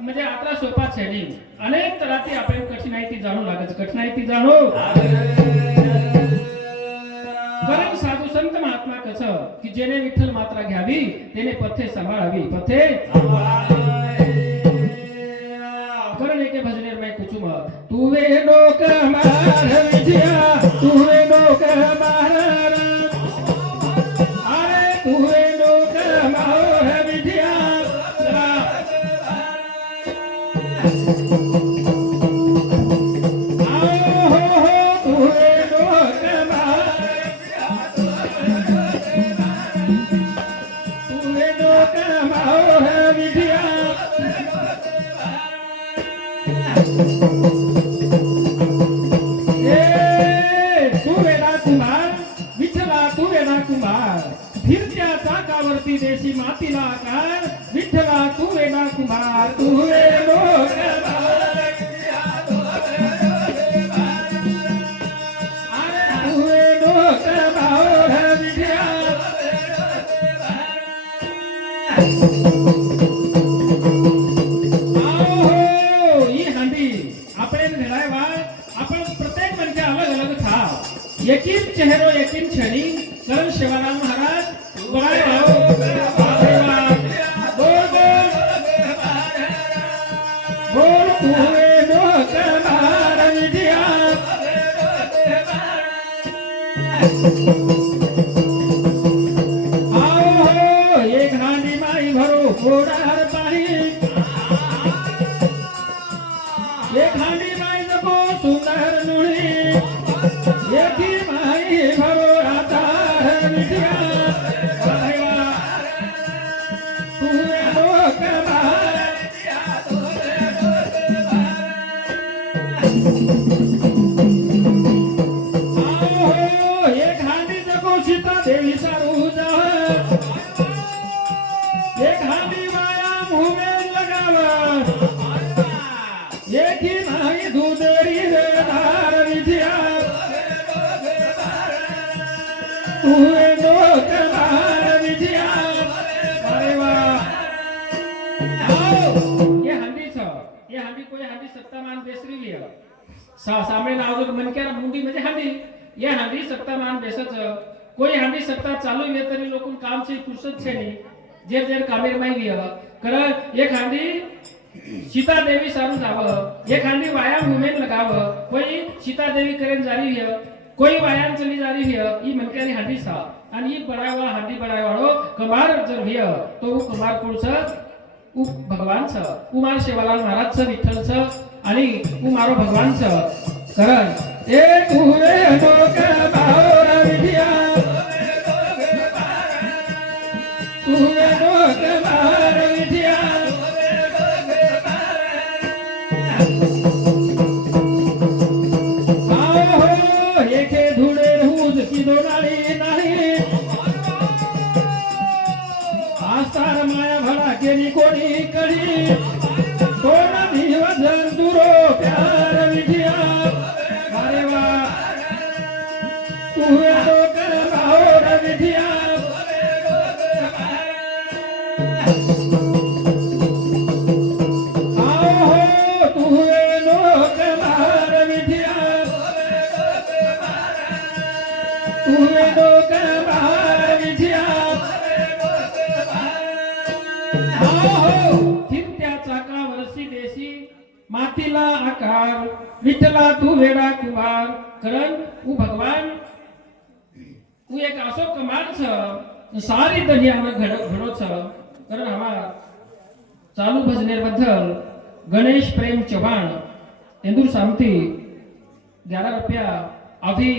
म्हणजे आता सोपा छेडी अनेक तऱ्हाची आपण कठीणाई ती जाणू लागत कठीणाई ती जाणू कारण साधू संत महात्मा कसं की जेने विठ्ठल मात्रा घ्यावी त्याने पथे सांभाळावी पथे कारण एके भजनेर मैं कुचुम तुवे लोक मार विद्या तुवे लोक मार अरे तुवे लोक मार विद्या फिरत्या चाकावरती देशी मातीला आकार विठ्ठला तू वेडा कुमार तू वे लोक अरे तू वे लोक भाव विद्या ही हांडी आपण घडायवा आपण प्रत्येक म्हणजे अलग अलग था यकीन चेहरो यकीन क्षणी करण शिवाराम महाराज बघाय बोल तुवे लोक मार विद्या आओ एक हांडी माई भरो फोडार पाणी एक हांडी माई नको सुंदर नुळी एकी माई भरो रातार विद्या देवी सारू जा एक हांडी माया मुहे लगावा एक ही माई दूधरी धार विद्या तुवे लोक मार विद्या अरे वाह ये हांडी कोई हांडी सत्तामान बेसरी लिया सामने नाव जो मन क्या मुंडी म्हणजे हांडी ये हांडी सत्तामान बेसच कोई हांडी सत्ता चालू आहे तरी लोकून काम से फुर्सत छे नहीं जेर जेर कामेर माई लिया कर एक हांडी सीता देवी सारू जाव एक हांडी व्यायाम हुमेन लगाव कोई सीता देवी करेन जारी है कोई व्यायाम चली जारी है ई मनक्यानी हांडी सा आणि ई बडायवा हांडी बडायवाळो कुमार जर हिय तो कुमार कोणच उ भगवान छ कुमार शिवालाल महाराज छ विठ्ठल छ आणि उ मारो भगवान छ कारण ए तुवे लोक भाव विद्या तुवे लोक मार विद्या आओ एके धुळे हुज की दोनाळी नाही आस्तार माया भला केली कोणी कडी कोण दिवजन दुरो प्यार विद्या अरे वा तुवे लोक भाव विद्या मातीला आकार विठ्ठला तू वेडा कुमार कारण तू भगवान तू एक असो कमाल छ सारी दुनियाમાં ઘણો छ कारण हमारा चालू भजनेर बद्दल गणेश प्रेम चव्हाण इंदूर सामती 11 रुपया अभी